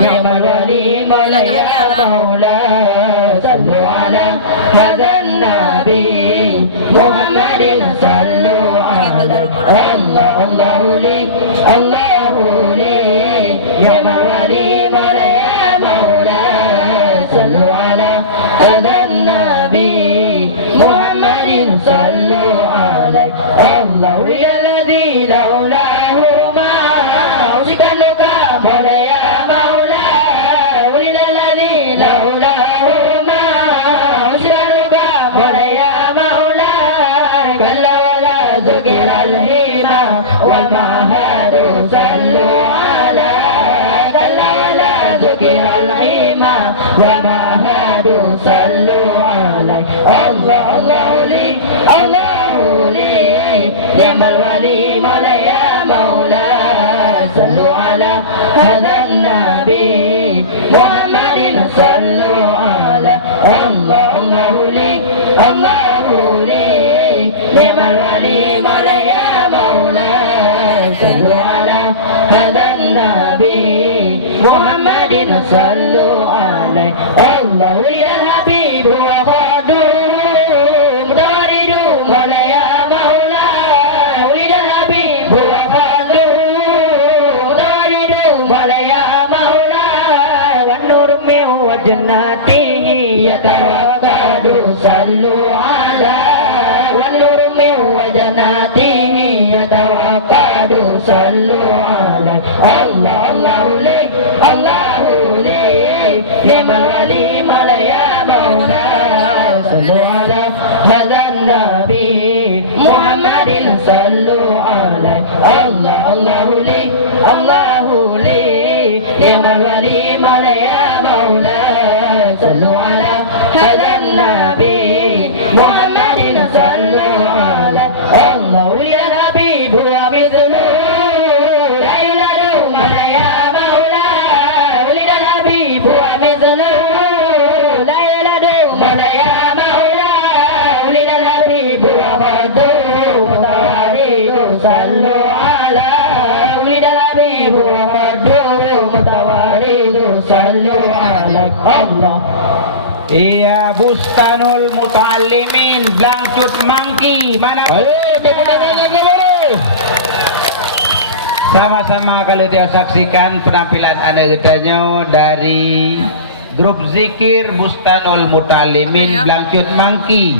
نعم الولي مولاي يا مولاي صلوا على هذا النبي محمد صلوا عليه الله الله لي الله لي نعم الولي مولاي يا مولاي صلوا على هذا النبي محمد صلوا عليه الله الذي لولاه ما أوشك لك مولاي يا مولاي ولد الذي لولاه ما أوشك لك مولاي يا مولاي كلا ولا ذكر الهمة والمعهد صلوا على كلا ولا ذكر الهمة والمعهد صلوا عليه الله الله لي الله لي نعم الولي مولاي يا مولاي صلوا على هذا النبي محمد صلوا عليه الله الله لي الله لي نعم الولي مولاي يا مولاي صلوا على هذا النبي محمد صلوا عليه الله يا الحبيب وخادم دارد مولاي يا مولاي ولد الحبيب وخادم دارد مولاي يا مولاي والنور من وجناته يتوكل صلوا على والنور من وجناته يتوكل صلوا عليه الله الله لي الله لي نعم الولي مولاي يا مولاي صلوا على هذا النبي محمد صلوا عليه الله الله لي الله لي نعم الولي مولاي يا مولاي صلوا على هذا النبي محمد صلوا عليه الله ولد الحبيب ومثله لا يولد مولاي يا مولاي ولد الحبيب ومثله لا يولد مولاي يا مولاي ولد الحبيب وخده متوارد صلوا على ولد الحبيب وخده متوارد صلوا على الله. Iya, Bustanul Muta'allimin Blangcut Mangki mana? Ayo, sama-sama kalau dia saksikan penampilan anak kitanya dari grup zikir Bustanul Muta'allimin Blangcut Mangki.